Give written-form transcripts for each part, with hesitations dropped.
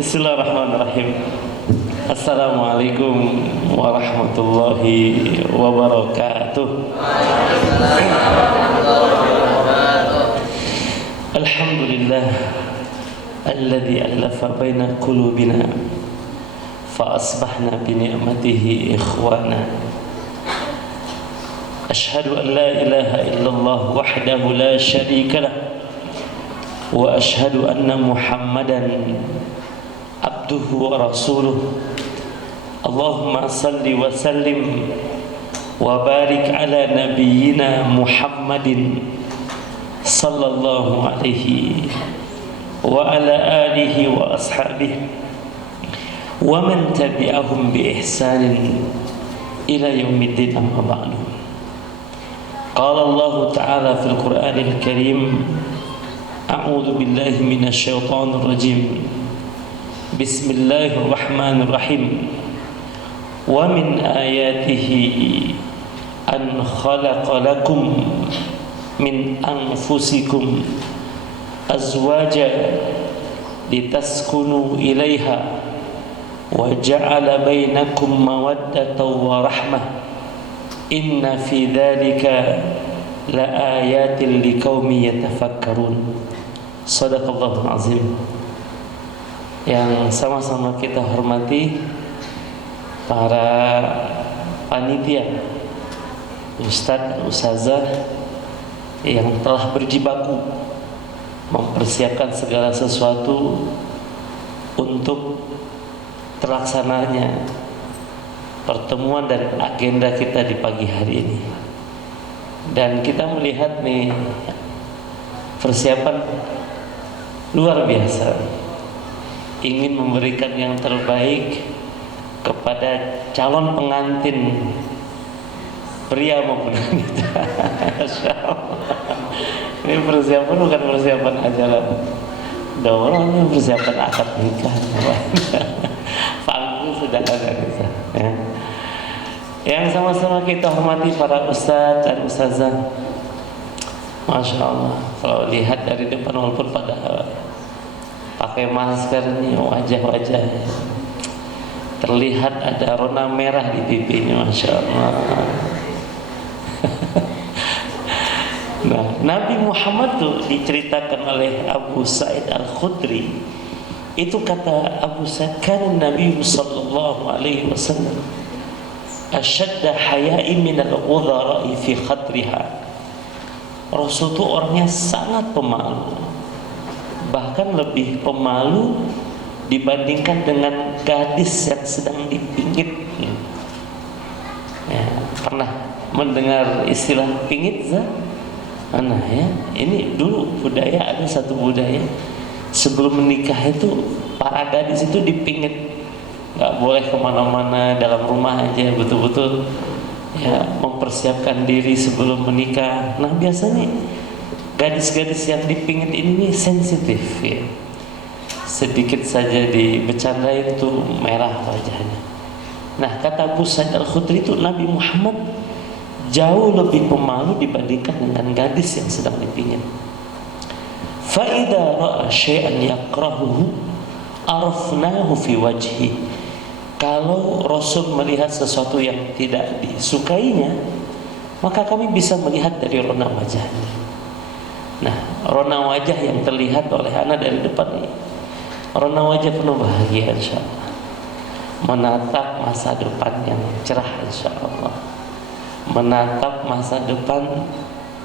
Bismillahirrahmanirrahim. Assalamualaikum warahmatullahi wabarakatuh. Alhamdulillah alladzi alafa baina qulubina fa asbahna bi ni'matihi ikhwana. Ashhadu an la ilaha illallah wahdahu la syarika lah wa ashhadu anna Muhammadan abduhu wa rasuluh. Allahumma salli wa sallim wa barik ala nabiyyina Muhammadin sallallahu alaihi wa ala alihi wa ashabihi wa man tabi'ahum bi ihsanin ila yaumiddin, amma ba'du. Qala Allah ta'ala fil Qur'anil Karim, a'udzu billahi minasy syaithanir rajim. Bismillahirrahmanirrahim. Wa min ayatihi an khalaqa lakum min anfusikum azwaja litaskunu ilaiha wa ja'ala bainakum mawaddatan wa rahmah. Inna fi dzalika la ayatin liqaumin yatafakkarun. Shadaqallahul azim. Yang sama-sama kita hormati para panitia, ustadz, ustazah yang telah berjibaku mempersiapkan segala sesuatu untuk terlaksananya pertemuan dan agenda kita di pagi hari ini. Dan kita melihat nih persiapan luar biasa, ingin memberikan yang terbaik kepada calon pengantin pria maupun wanita. Ini persiapan bukan persiapan ajaran dorong, ini persiapan akad nikah. Panggung sudah ada kita, ya. Yang sama-sama kita hormati para ustadz dan ustazah. Masya Allah, kalau lihat dari depan walaupun pada pakai masker nih, wajah-wajah terlihat ada rona merah di pipinya, Masya Allah. Nah, Nabi Muhammad tuh diceritakan oleh Abu Sa'id Al-Khudri. Itu kata Abu Sa'id, kan Nabi sallallahu alaihi wasallam asyadda haya'i minal udhara'i fi khadriha. Rasul itu orangnya sangat pemalu, bahkan lebih pemalu dibandingkan dengan gadis yang sedang dipingit. Ya, pernah mendengar istilah pingit, Zah? Mana ya? Ini dulu budaya, ada satu budaya sebelum menikah itu para gadis itu dipingit, nggak boleh kemana-mana, dalam rumah aja, betul-betul ya mempersiapkan diri sebelum menikah. Nah, biasanya gadis-gadis yang dipingit ini sensitif, ya. Sedikit saja dibecandai itu merah wajahnya. Nah, kata Abu Sa'id Al-Khudri itu Nabi Muhammad jauh lebih pemalu dibandingkan dengan gadis yang sedang dipingit. Fa idza ra'a syai'an yakrahuhu arafnahu fi wajhi. Kalau Rasul melihat sesuatu yang tidak disukainya, maka kami bisa melihat dari rona wajahnya. Nah, rona wajah yang terlihat oleh anak dari depan ini, rona wajah penuh bahagia, insyaallah, menatap masa depan yang cerah, insyaallah, menatap masa depan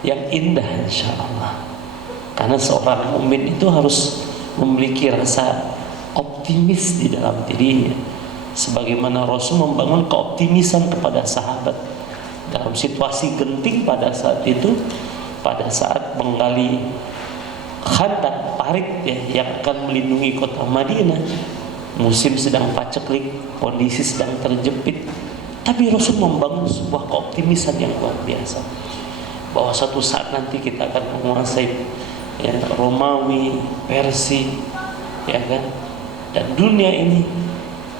yang indah, insyaallah. Karena seorang mukmin itu harus memiliki rasa optimis di dalam dirinya, sebagaimana Rasul membangun keoptimisan kepada sahabat dalam situasi genting pada saat itu, pada saat menggali khandak, parit ya, yang akan melindungi kota Madinah. Musim sedang paceklik, kondisi sedang terjepit, tapi Rasul membangun sebuah keoptimisan yang luar biasa, bahwa suatu saat nanti kita akan menguasai ya, Romawi, Persia, ya kan, dan dunia ini.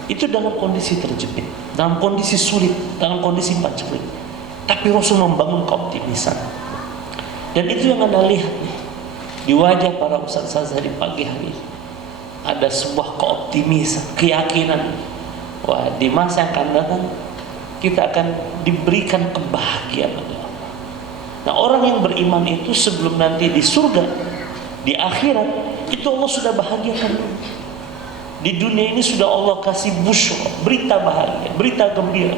Itu dalam kondisi terjepit, dalam kondisi sulit, dalam kondisi paceklik, tapi Rasul membangun keoptimisan. Dan itu yang Anda lihat nih, di wajah para ustaz-ustazah di pagi hari ini. ada sebuah keoptimisan, keyakinan, wah di masa yang akan datang kita akan diberikan kebahagiaan oleh Allah. Nah, orang yang beriman itu sebelum nanti di surga, di akhirat, itu Allah sudah bahagiakan. Di dunia ini sudah Allah kasih busyra, berita bahagia, berita gembira.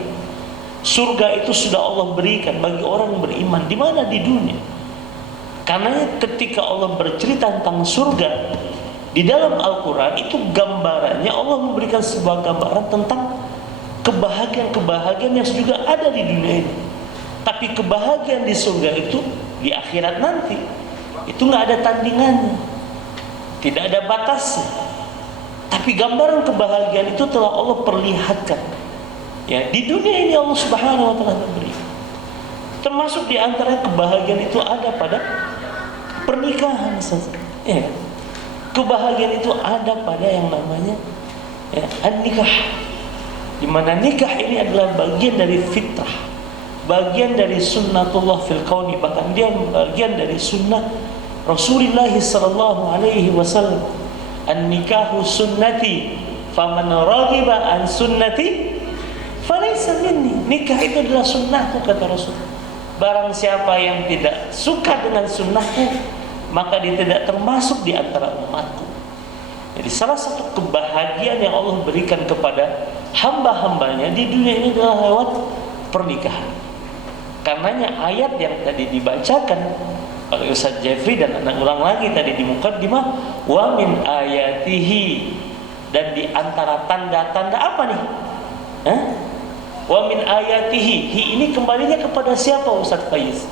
Surga itu sudah Allah berikan bagi orang yang beriman. Di mana? Di dunia. Karena ketika Allah bercerita tentang surga di dalam Al-Quran, itu gambarannya Allah memberikan sebuah gambaran tentang kebahagiaan-kebahagiaan yang juga ada di dunia ini. Tapi kebahagiaan di surga itu di akhirat nanti itu nggak ada tandingannya, tidak ada batasnya. Tapi gambaran kebahagiaan itu telah Allah perlihatkan. Ya, di dunia ini Allah Subhanahu wa taala beri. Termasuk di antara kebahagiaan itu ada pada pernikahan saja. Ya. Kebahagiaan itu ada pada yang namanya an-nikah. Di mana nikah ini adalah bagian dari fitrah, bagian dari sunnatullah fil kauni, bahkan dia bagian dari sunnah Rasulullah sallallahu alaihi wasallam. An-nikahu sunnati, faman raghiba an sunnati falaysa minni. Nikah itu adalah sunnahku, kata Rasul. Barang siapa yang tidak suka dengan sunnahku, maka dia tidak termasuk di antara umatku. Jadi salah satu kebahagiaan yang Allah berikan kepada hamba-hambanya di dunia ini adalah lewat pernikahan. Karenanya ayat yang tadi dibacakan oleh Ustaz Jeffrey dan anak ulang lagi tadi di muqaddimah, wa min ayatihi, dan di antara tanda-tanda apa nih? Wa min ayatihi, hi ini kembalinya kepada siapa Ustaz Faiz?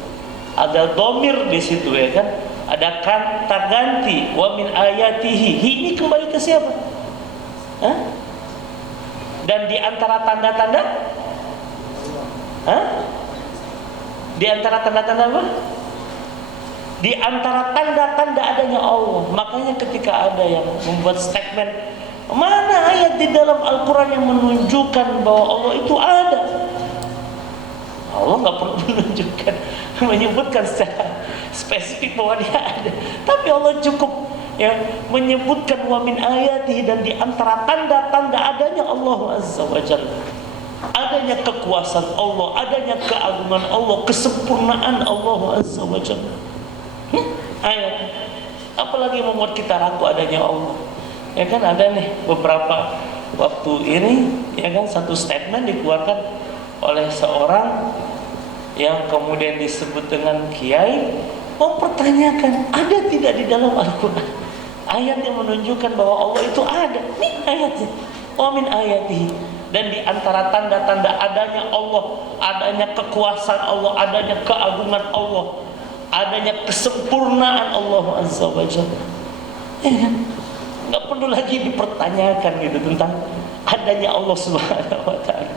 Ada dhamir di situ ya kan? Ada kata ganti, wa min ayatihi, hi ini kembali ke siapa? Dan di antara tanda-tanda, di antara tanda-tanda apa? Di antara tanda-tanda adanya Allah. Makanya ketika ada yang membuat statement, mana ayat di dalam Al-Quran yang menunjukkan bahwa Allah itu ada? Allah nggak perlu menunjukkan, menyebutkan secara spesifik bahwa dia ada. Tapi Allah cukup menyebutkan wa min ayatihi, dan di antara tanda-tanda adanya Allah Azza wa Jalla, adanya kekuasaan Allah, adanya keagungan Allah, kesempurnaan Allah Azza wa Jalla. Ayat. Apalagi membuat kita ragu adanya Allah. Ya kan ada nih beberapa waktu ini, ya kan satu statement dikeluarkan oleh seorang yang kemudian disebut dengan kiai, mempertanyakan ada tidak di dalam Al-Quran ayat yang menunjukkan bahwa Allah itu ada. Nih ayatnya, wa min ayatihi, dan di antara tanda-tanda adanya Allah, adanya kekuasaan Allah, adanya keagungan Allah, adanya kesempurnaan Allah Azza wa Jalla. Ya kan? Nggak perlu lagi dipertanyakan gitu tentang adanya Allah Subhanahu wa taala.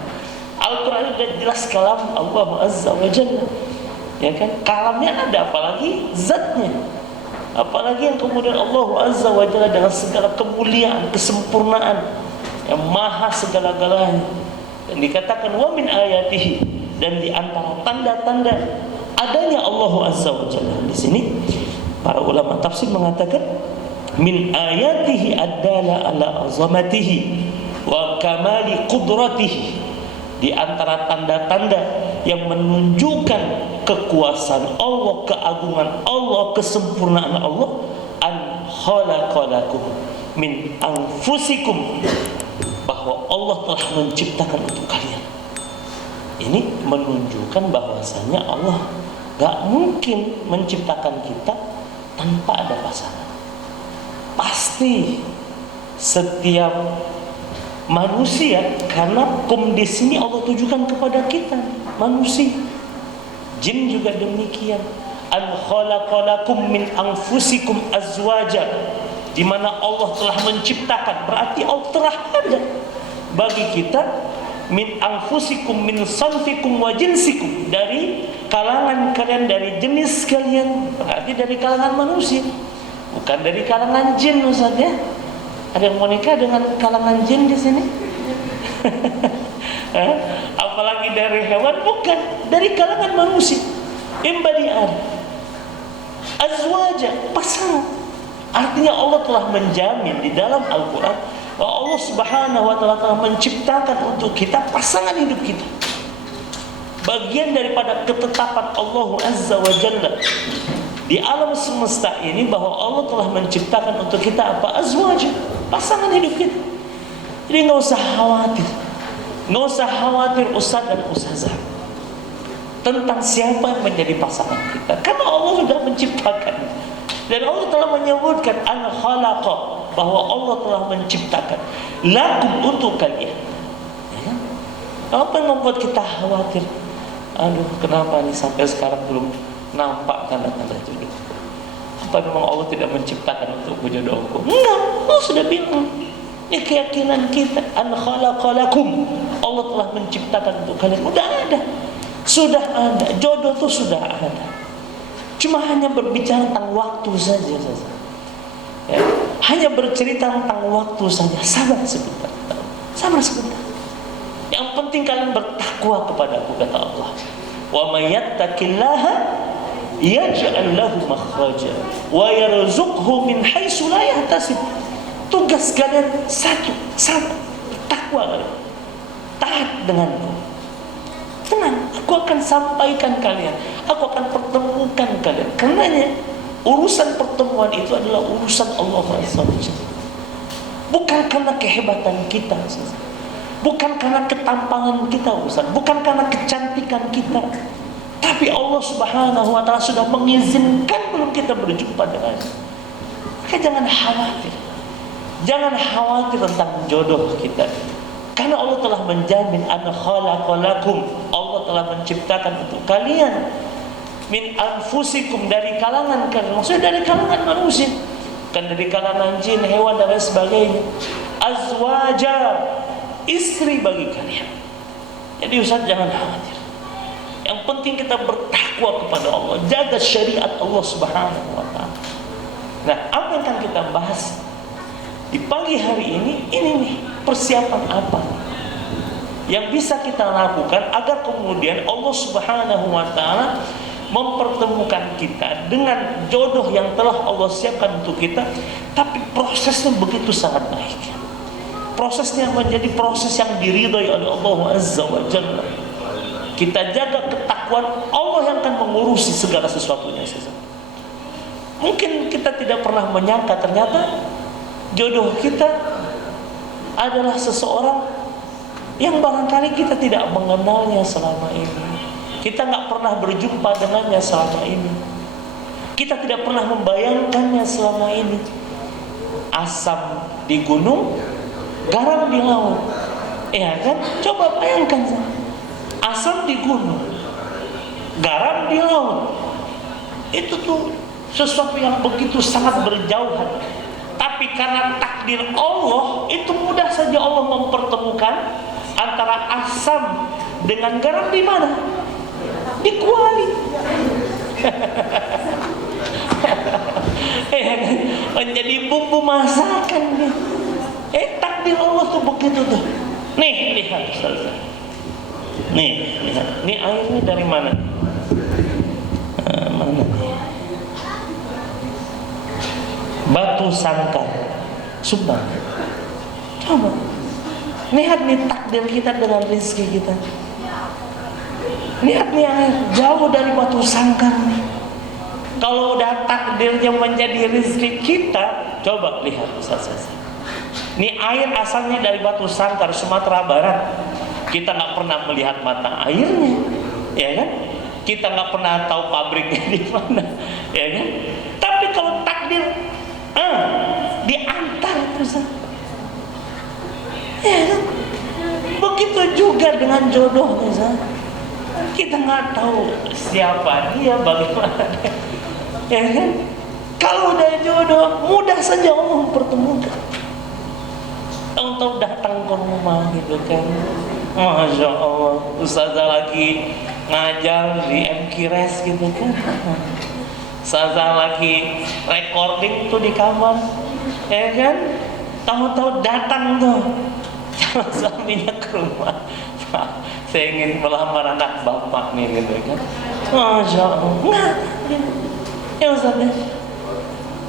Al-Quran sudah jelas kalam Allah Azza wa Jalla. Ya kan? Kalamnya ada, apalagi zatnya. Apalagi yang kemudian Allah Azza wa Jalla dengan segala kemuliaan, kesempurnaan, yang maha segala-galanya. Dan dikatakan wa min ayatihi, dan di antara tanda-tanda adanya Allah Azza wa Jalla. Di sini para ulama tafsir mengatakan min ayatihi adala ala azamatihi wa kamali qudratihi. Di antara tanda-tanda yang menunjukkan kekuasaan Allah, keagungan Allah, kesempurnaan Allah, an khalaqalakum min anfusikum, bahwa Allah telah menciptakan untuk kalian. Ini menunjukkan bahwasanya Allah gak mungkin menciptakan kita tanpa ada pasangan. Pasti setiap manusia, karena kondisi ini Allah tujukan kepada kita manusia. Jin juga demikian. An khalaqalakum min anfusikum azwaja, di mana Allah telah menciptakan, berarti Allah telah ada bagi kita min anfusikum min sanfikum wa jinsikum, dari kalangan kalian, dari jenis kalian, berarti dari kalangan manusia, bukan dari kalangan jin. Ustaz ya, ada yang mau nikah dengan kalangan jin di sini? Apalagi dari hewan? Bukan, dari kalangan manusia. Imbadi'an azwaja, pasangan. Artinya Allah telah menjamin di dalam Al-Quran bahwa Allah Subhanahu wa Ta'ala telah menciptakan untuk kita pasangan hidup kita. Bagian daripada ketetapan Allah Azza wa Jalla di alam semesta ini bahwa Allah telah menciptakan untuk kita apa? Azwaj, pasangan hidup kita. Jadi nggak usah khawatir ustaz dan ustazah tentang siapa yang menjadi pasangan kita, karena Allah sudah menciptakan. Dan Allah telah menyebutkan an khalaqa, bahwa Allah telah menciptakan lakum, untuk kalian. Ya? Apa yang membuat kita khawatir? Aduh, kenapa nih sampai sekarang belum nampak tanda-tanda jodoh? Apa memang Allah tidak menciptakan untuk jodohku? Enggak, Allah sudah bilang. Ini keyakinan kita, an khalaqalakum, Allah telah menciptakan untuk kalian. Sudah ada, jodoh itu sudah ada. Cuma hanya berbicara tentang waktu saja. Ya, hanya bercerita tentang waktu saja. Sabar sebentar. Yang penting kalian bertakwa kepadaku, kata Allah. Wa may yattaqillaha yaj'al lahu makhraja wa yarzuqhu min haitsu la yahtasib. Tugas kalian satu, takwa kalian. Taat denganku. Tenang, aku akan sampaikan kalian, aku akan pertemukan kalian. Karenanya urusan pertemuan itu adalah urusan Allah SWT. Bukan karena kehebatan kita, bukan karena ketampangan kita, bukan karena kecantikan kita, tapi Allah Subhanahu wa Ta'ala sudah mengizinkan belum kita berjumpa dengannya. Maka jangan khawatir tentang jodoh kita, karena Allah telah menjamin an khalaqalakum, Allah telah menciptakan untuk kalian min anfusikum, dari kalangan kalian, maksudnya dari kalangan manusia, kan dari kalangan jin, hewan dan lain sebagainya. Azwaja, istri bagi kalian. Jadi Ustaz jangan khawatir. Yang penting kita bertakwa kepada Allah, jaga syariat Allah Subhanahu wa Ta'ala. Nah, apa yang akan kita bahas di pagi hari ini nih, persiapan apa yang bisa kita lakukan agar kemudian Allah Subhanahu wa Ta'ala mempertemukan kita dengan jodoh yang telah Allah siapkan untuk kita, tapi prosesnya begitu sangat baik. Prosesnya menjadi proses yang diridhai oleh Allah Azza wa Jalla. Kita jaga ketakwaan, Allah yang akan mengurusi segala sesuatunya. Mungkin kita tidak pernah menyangka ternyata jodoh kita adalah seseorang yang barangkali kita tidak mengenalnya selama ini. Kita nggak pernah berjumpa dengannya selama ini. Kita tidak pernah membayangkannya selama ini. Asam di gunung, garam di laut. Ya kan? Coba bayangkan. Asam di gunung, garam di laut. Itu tuh sesuatu yang begitu sangat berjauhan. Tapi karena takdir Allah, itu mudah saja Allah mempertemukan antara asam dengan garam di mana? Di kuali. Menjadi bumbu masakan. Takdir Allah tuh begitu tuh. Nih, lihat Ustaz. Nih, lihat. Ini airnya dari mana? Mana? Batu sangkar, Subang. Coba lihat nih takdir kita dengan rezeki kita. Lihat nih air jauh dari batu sangkar nih. Kalau udah takdirnya menjadi rezeki kita, coba lihat Ustaz. Ini air asalnya dari batu sangkar Sumatera Barat. Kita nggak pernah melihat mata airnya, ya kan? Kita nggak pernah tahu pabriknya di mana, ya kan? Tapi kalau takdir diantar terus, ya kan? Begitu juga dengan jodoh, kita nggak tahu siapa dia, bagaimana, ya kan? Kalau udah jodoh, mudah saja Allah mempertemukan. Tahu-tahu datang ke rumah gitu kan, Masya Allah, Ustazah lagi ngajar di MKRes gitu kan, Ustazah lagi recording tuh di kamar, ya kan? Tahu-tahu datang tuh suaminya ke rumah, Pak, saya ingin melamar anak bapak nih gitu kan, Masya Allah. Nggak, ya Ustazah,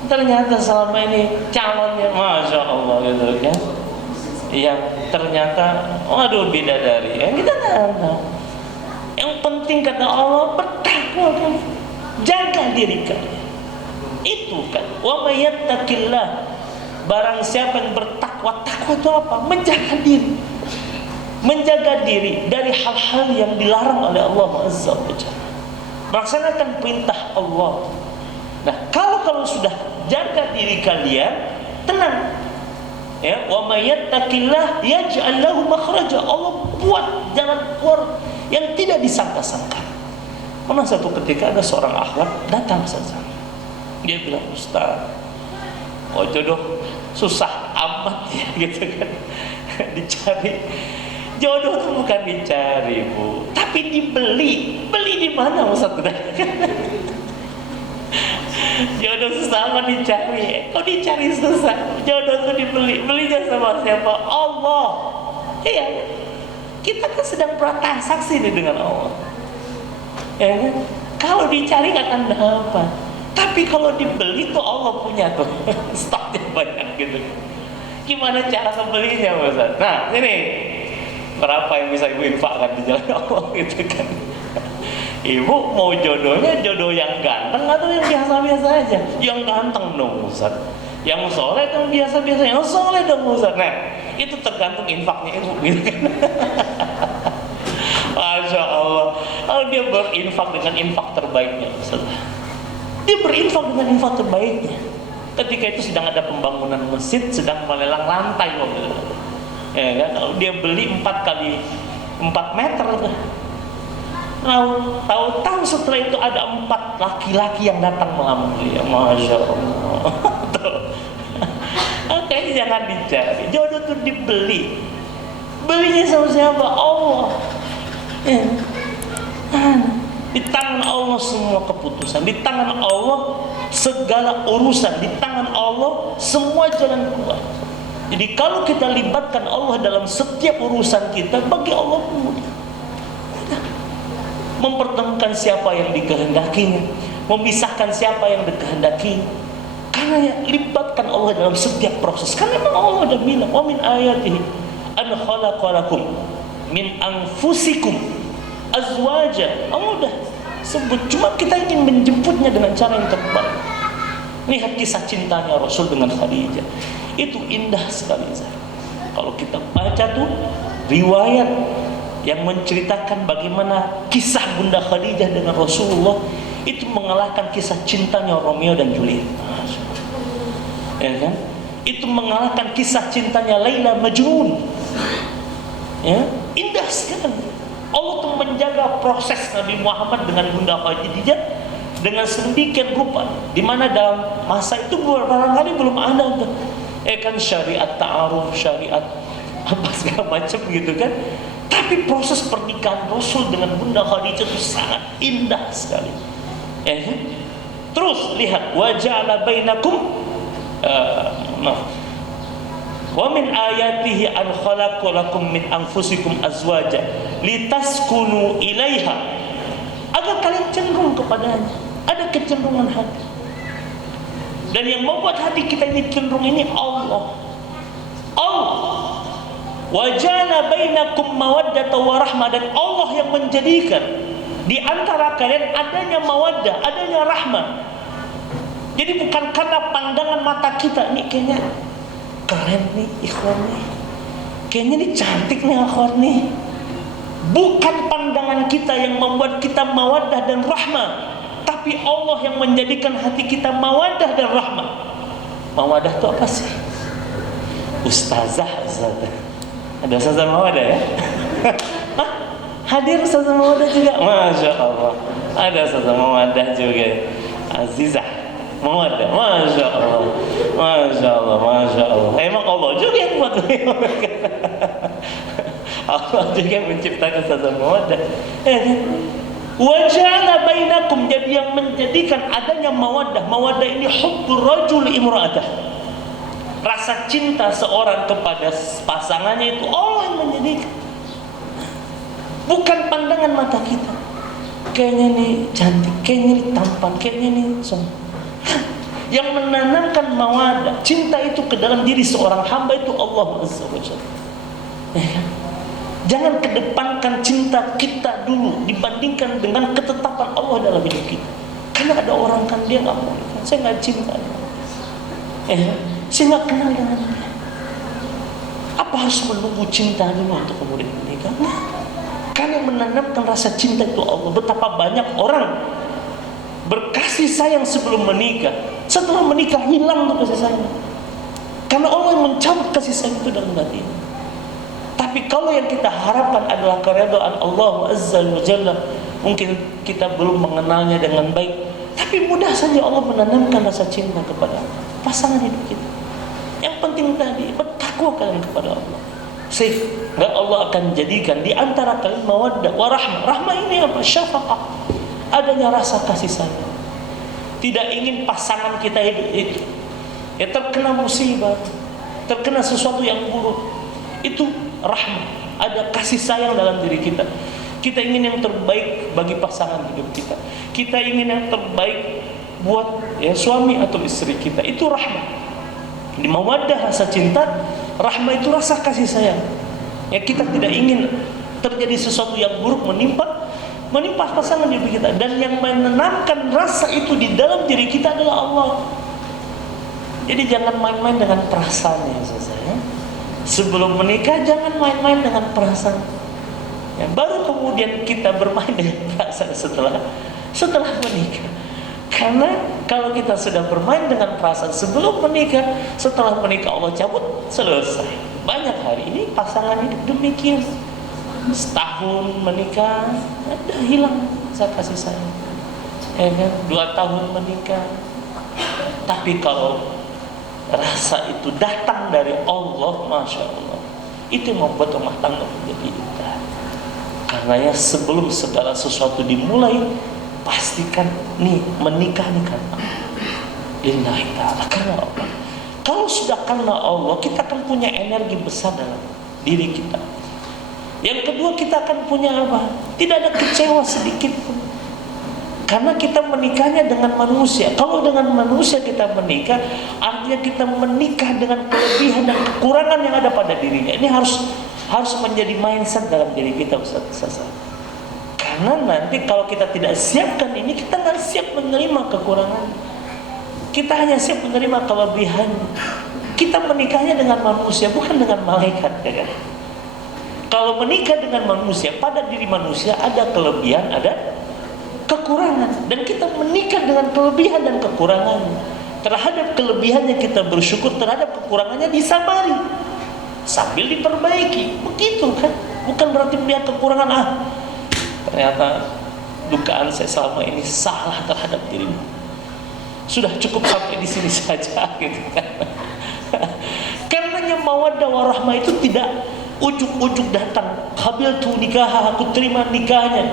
ternyata selama ini calonnya Masya Allah gitu kan, yang ternyata waduh bidadari, yang kita nggak tahu. Yang penting kata Allah, bertakwa kan, jaga diri kalian. Itu kan, wa may yattaqillah, barang siapa yang bertakwa. Takwa itu apa? Menjaga diri, menjaga diri dari hal-hal yang dilarang oleh Allah Azza wa Jalla, melaksanakan perintah Allah. Nah, kalau sudah jaga diri kalian, tenang. Ya, wa may yattaqillah yaj'al lahu makhraja. Allah buat jalan keluar yang tidak disangka-sangka. Pernah satu ketika ada seorang akhwat datang saja. Dia bilang, "Ustaz, oh jodoh susah amat ya," gitu kan. Dicari. Jodoh itu bukan dicari, Bu, tapi dibeli. Beli di mana, Ustaz? Jodoh susah amat dicari. Kok dicari susah? Jodoh itu dibeli. Belinya sama siapa? Allah. Iya. Kita kan sedang bertransaksi dengan Allah. Ya kan? Kalau dicari nggak akan dapat. Tapi kalau dibeli tuh Allah punya tuh stoknya banyak gitu. Gimana cara membelinya, Ustaz? Nah, ini berapa yang bisa ibu infakkan di jalan Allah gitu kan? Ibu mau jodohnya jodoh yang ganteng atau yang biasa-biasa aja? Yang ganteng dong, Ustaz. Yang soleh dong biasa-biasa, yang soleh dong, Ustaz. Nah, itu tergantung infaknya ibu gitu kan. Masya Allah. Kalau dia berinfak dengan infak terbaiknya, Ustaz, dia berinfak dengan infak terbaiknya. Ketika itu sedang ada pembangunan masjid, sedang melelang lantai mobil. Ya kan? Kalau dia beli 4 kali 4 meter, tahu setelah itu ada 4 laki-laki yang datang melamar dia. Masya Allah. Makanya jangan dicari. Jodoh itu dibeli. Belinya sama siapa? Allah. Ya. Di tangan Allah semua keputusan, di tangan Allah segala urusan, di tangan Allah semua jalan keluar. Jadi kalau kita libatkan Allah dalam setiap urusan kita, bagi Allah mudah. Mempertemukan siapa yang dikehendakinya, memisahkan siapa yang dikehendaki. Karena ya, libatkan Allah dalam setiap proses. Karena memang Allah sudah bilang, "Wa min ayatihi an khalaqalakum min anfusikum azwaja." Allah udah sebut, cuma kita ingin menjemputnya dengan cara yang terbaik. Lihat kisah cintanya Rasul dengan Khadijah, itu indah sekali. Kalau kita baca tuh riwayat yang menceritakan bagaimana kisah Bunda Khadijah dengan Rasulullah, itu mengalahkan kisah cintanya Romeo dan Juliet. Ya kan? Itu mengalahkan kisah cintanya Laila Majnun. Ya, indah sekali. Allah tuh menjaga proses Nabi Muhammad dengan Bunda Khadijah dengan sedemikian rupa, di mana dalam masa itu barangkali belum ada tuh, kan syariat ta'aruf, syariat apa segala macam gitu kan. Tapi proses pernikahan Rasul dengan Bunda Khadijah itu sangat indah sekali. Terus lihat, wa ja'ala bainakum wa min ayatihi an khalaqalakum min anfusikum azwaja litaskunu ilaiha, agar kalian cenderung kepadanya. Ada kecenderungan hati, dan yang membuat hati kita ini cenderung ini Allah. Wa ja'ala bainakum mawaddata wa rahmah, dan Allah yang menjadikan di antara kalian adanya mawaddah, adanya rahmah. Jadi bukan karena pandangan mata kita, nih kayaknya keren nih ikhwan nih, kayaknya nih cantik nih akhwat nih. Bukan pandangan kita yang membuat kita mawaddah dan rahmah, tapi Allah yang menjadikan hati kita mawaddah dan rahmah. Mawaddah itu apa sih? Ustazah. Ada ustazah mawaddah ya? Hadir ustazah mawaddah juga? Masya Allah. Ada ustazah mawaddah juga. Azizah mawaddah. Masya Allah. Masya Allah. Masya Allah. Emang Allah juga yang buat. Allah juga menciptakan ustazah mawaddah. Wa ja'ala bainakum, jadi yang menjadikan adanya mawaddah. Mawaddah ini hubbur rajul imra'atah. Rasa cinta seorang kepada pasangannya itu Allah yang menjadikan. Bukan pandangan mata kita. Kayaknya nih cantik, kayaknya nih tampan, kayaknya nih Yang menanamkan mawaddah, cinta itu ke dalam diri seorang hamba itu Allah Azza wa Jalla. Ya kan? Jangan kedepankan cinta kita dulu dibandingkan dengan ketetapan Allah dalam hidup kita. Karena ada orang kan dia nggak mau nikah, saya nggak cinta, saya nggak kenal dengan dia. Apa harus menunggu cinta dulu untuk kemudian menikah? Nah, karena menanamkan rasa cinta itu Allah. Betapa banyak orang berkasih sayang sebelum menikah, setelah menikah hilang tuh kasih sayang. Karena Allah yang mencabut kasih sayang itu dalam hati. Tapi kalau yang kita harapkan adalah keridhaan Allah Azza wa Jalla, mungkin kita belum mengenalnya dengan baik, tapi mudah saja Allah menanamkan rasa cinta kepada pasangan hidup kita. Yang penting tadi bertakwa kalian kepada Allah, sehingga Allah akan jadikan di antara kalian mawaddah warahmah. Rahmah ini apa? Syafaqah, adanya rasa kasih sayang. Tidak ingin pasangan kita hidup itu terkena musibah, terkena sesuatu yang buruk. Itu rahmah, ada kasih sayang dalam diri kita. Kita ingin yang terbaik bagi pasangan hidup kita. Kita ingin yang terbaik buat suami atau istri kita. Itu rahmah. Di mawaddah rasa cinta, rahmah itu rasa kasih sayang. Kita tidak ingin terjadi sesuatu yang buruk menimpa pasangan hidup kita. Dan yang menanamkan rasa itu di dalam diri kita adalah Allah. Jadi jangan main-main dengan perasaan ya saya. Sebelum menikah jangan main-main dengan perasaan. Baru kemudian kita bermain dengan perasaan setelah menikah. Karena kalau kita sudah bermain dengan perasaan sebelum menikah, setelah menikah Allah cabut, selesai. Banyak hari ini pasangan hidup demikian. Setahun menikah, ada hilang rasa kasih sayang. 2 tahun menikah. Tapi kalau rasa itu datang dari Allah, Masya Allah, itu membuat rumah tangga menjadi indah. Karena sebelum segala sesuatu dimulai, pastikan menikah karena lillahi ta'ala, karena Allah. Kalau sudah karena Allah, kita akan punya energi besar dalam diri kita. Yang kedua, kita akan punya apa? Tidak ada kecewa sedikit pun. Karena kita menikahnya dengan manusia. Kalau dengan manusia kita menikah, artinya kita menikah dengan kelebihan dan kekurangan yang ada pada dirinya. Ini harus menjadi mindset dalam diri kita, Ustaz. Karena nanti kalau kita tidak siapkan ini, kita nggak siap menerima kekurangan. Kita hanya siap menerima kelebihan. Kita menikahnya dengan manusia, bukan dengan malaikat, ya kan? Kalau menikah dengan manusia, pada diri manusia ada kelebihan, ada kekurangan, dan kita menikah dengan kelebihan dan kekurangan. Terhadap kelebihannya kita bersyukur, terhadap kekurangannya disabari sambil diperbaiki. Begitu kan? Bukan berarti melihat kekurangan, ternyata dugaan saya selama ini salah terhadap dirimu. Sudah cukup sampai di sini saja, gitu kan? Karenanya mawaddah warahmah itu tidak ujuk-ujuk datang. Qabiltu nikah, aku terima nikahnya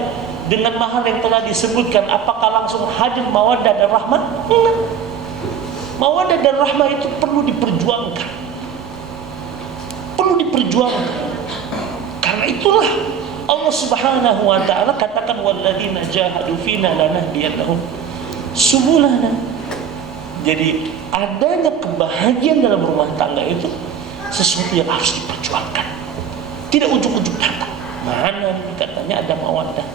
dengan mahar yang telah disebutkan. Apakah langsung hadir mawaddah dan rahmah? Enggak. Mawaddah dan rahmah itu perlu diperjuangkan. Karena itulah Allah Subhanahu wa taala katakan walladzina jahadu fina lanahdiyannahum subulana. Jadi adanya kebahagiaan dalam rumah tangga itu sesuatu yang harus diperjuangkan. Tidak ujuk-ujuk datang. Mana katanya ada mawaddah,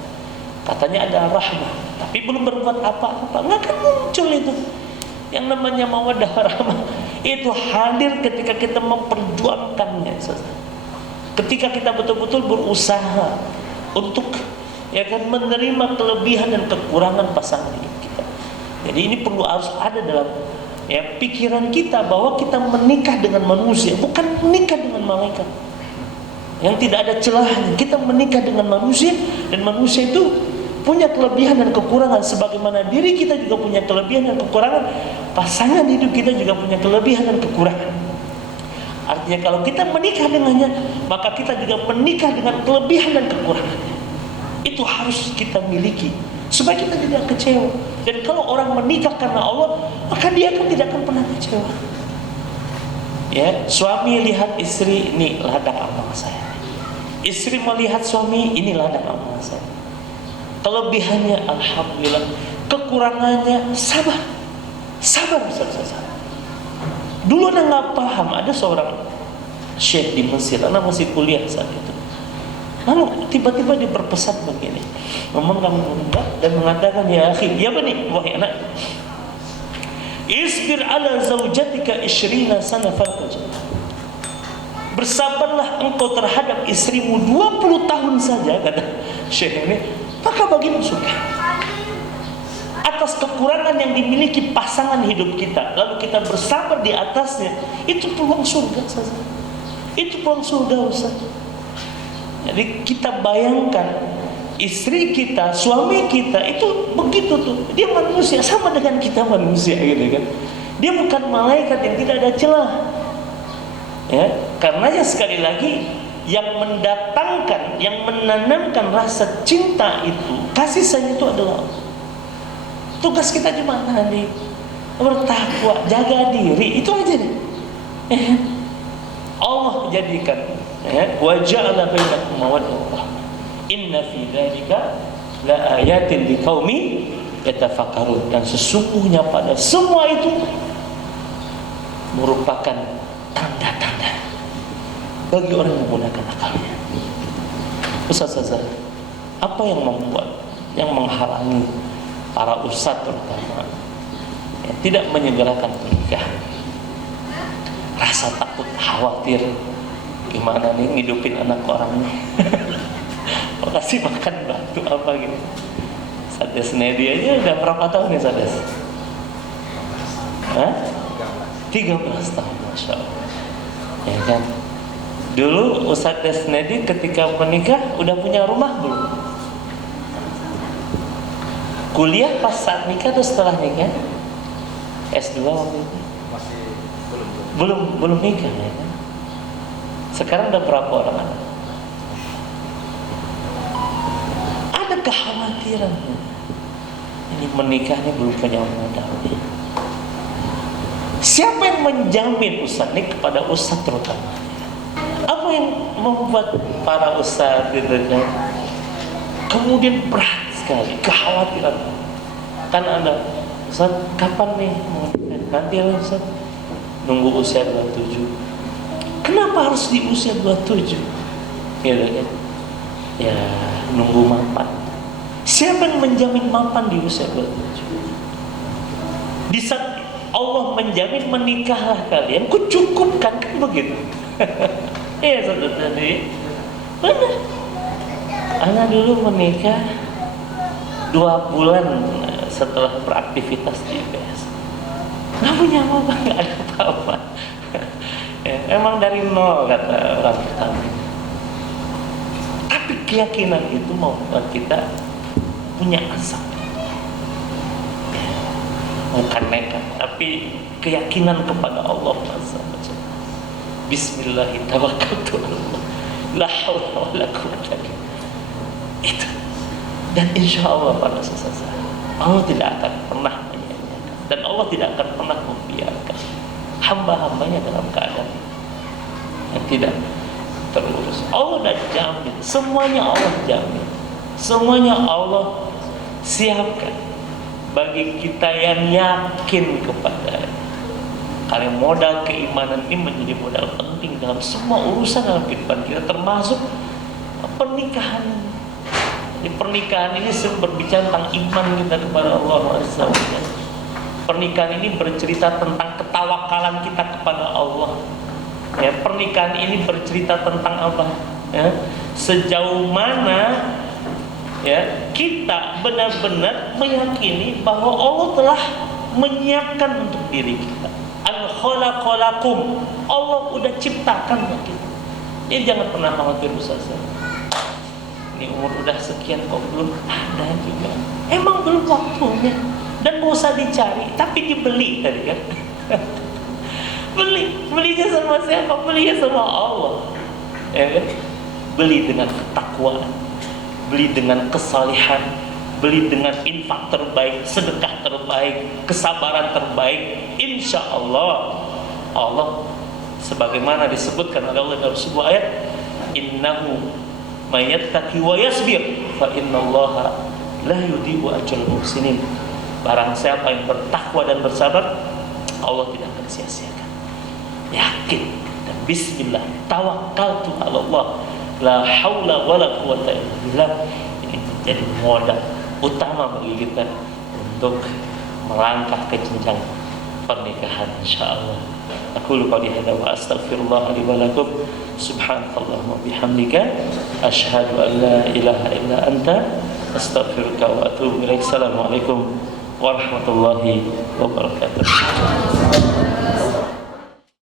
katanya ada rahmah, tapi belum berbuat apa-apa, nggak akan muncul itu. Yang namanya mawaddah rahmah itu hadir ketika kita memperjuangkannya. Ketika kita betul-betul berusaha untuk menerima kelebihan dan kekurangan pasangan hidup kita. Jadi ini harus ada dalam pikiran kita bahwa kita menikah dengan manusia, bukan menikah dengan malaikat yang tidak ada celahnya. Kita menikah dengan manusia, dan manusia itu punya kelebihan dan kekurangan sebagaimana diri kita juga punya kelebihan dan kekurangan. Pasangan hidup kita juga punya kelebihan dan kekurangan. Artinya kalau kita menikah dengannya, maka kita juga menikah dengan kelebihan dan kekurangannya. Itu harus kita miliki supaya kita tidak kecewa. Dan kalau orang menikah karena Allah, maka dia tidak akan pernah kecewa. Suami lihat istri, ini ladang amal saya. Istri melihat suami, ini ladang amal saya. Kelebihannya alhamdulillah, kekurangannya sabar. Sabar Ustaz. Dulu Ana nggak paham, ada seorang syekh di Mesir, Ana masih kuliah saat itu. Lalu tiba-tiba dia berpesan begini, memegang pundak dan mengatakan, ya akhi, ya bani, wahai anak, isbir ala zaujatika 20 sana falqaj. Bersabarlah engkau terhadap istrimu 20 tahun saja, kata syekh ini, maka bagimu surga. Atas kekurangan yang dimiliki pasangan hidup kita, lalu kita bersabar di atasnya, itu peluang surga saja. Itu peluang surga Ustaz. Jadi kita bayangkan istri kita, suami kita itu begitu tuh. Dia manusia sama dengan kita manusia gitu kan. Dia bukan malaikat yang tidak ada celah. Ya, karenanya sekali lagi yang mendatangkan, yang menanamkan rasa cinta itu, kasih sayang itu adalah Allah. Tugas kita cuma tadi bertakwa, jaga diri, itu aja deh. Allah jadikan wa ja'ala bainakum mawaddah wa rahmah. Inna fi dzalika la ayatin liqaumin yatafakkarun. Dan sesungguhnya pada semua itu merupakan tanda-tanda bagi orang yang menggunakan akalnya. Ustaz, apa yang membuat, yang menghalangi para ustaz terutama tidak menyegerakan menikah? Rasa takut, khawatir, gimana nih ngidupin anak orang nih. Kasih makan batu apa gitu. Sades Nedi aja udah berapa tahun nih Sades? 13 tahun, Masya Allah. Ya kan? Dulu Ustaz Desnedi ketika menikah udah punya rumah belum? Kuliah pas saat nikah atau setelah nikah? S2 waktu itu? Masih Belum nikah ya kan? Sekarang udah berapa orang anak? Ada kekhawatiran. Ini menikah nih belum punya modal nih. Siapa yang menjamin Ustaz ini kepada Ustaz terutama? Apa yang membuat para Ustaz gitu kan kemudian berat sekali kekhawatiran? Kan ada Ustaz, kapan nih mau nikah? Nanti ya Ustaz, nunggu usia 27. Kenapa harus di usia 27? Gitu kan? Ya nunggu mapan. Siapa yang menjamin mapan di usia 27? Di saat Allah menjamin menikahlah kalian, kucukupkan, kan begitu. Iya saudara tadi, benar. Anak dulu menikah 2 bulan setelah beraktivitas di IPS. Nggak punya apa-apa, nggak ada apa-apa. Ya, emang dari nol kata orang pertama. Tapi keyakinan itu membuat kita punya asa. Bukan nekat, tapi keyakinan kepada Allah. Bismillahirrahmanirrahim. La haula wala quwwata illa billah. Itu. Dan insya Allah para sesasa, Allah tidak akan pernah menyanyiakan, dan Allah tidak akan pernah membiarkan hamba-hambanya dalam keadaan yang tidak terurus. Allah dah jamin, semuanya Allah jamin, semuanya Allah siapkan bagi kita yang yakin kepada. Karena modal keimanan ini menjadi modal penting dalam semua urusan dalam kehidupan kita, termasuk pernikahan. Di pernikahan ini berbicara tentang iman kita kepada Allah Azza wa Jalla. Pernikahan ini bercerita tentang ketawakalan kita kepada Allah. Ya, pernikahan ini bercerita tentang apa? Ya, sejauh mana ya kita benar-benar meyakini bahwa Allah telah menyiapkan untuk diri kita. Al-khalaqalakum, Allah udah ciptakan bagi kita. Jadi jangan pernah khawatir Ustaz. Ini umur udah sekian kok belum ada juga. Emang belum waktunya. Dan gak usah dicari, tapi dibeli tadi kan. Belinya sama siapa? Belinya sama Allah. Ya kan? Beli dengan ketakwaan, beli dengan kesalehan, beli dengan infak terbaik, sedekah terbaik, kesabaran terbaik. Insya Allah, Allah sebagaimana disebutkan oleh Allah dalam sebuah ayat, innahu mayattaqi wa yasbir fa innallaha la yudhi'u ajral muhsinin. Barang siapa yang bertakwa dan bersabar, Allah tidak akan sia-siakan. Yakin dan bismillah, tawakkaltu 'ala Allah, la haula wala quwata illa billah. Ini menjadi modal utama bagi kita untuk melangkah ke jenjang pernikahan insyaallah. Aku lupa hadza wa astaghfirullah li wa lakum. Subhanakallahumma bihamdika asyhadu an la ilaha illa anta astaghfiruka wa atubu ilaik. Assalamualaikum warahmatullahi wabarakatuh.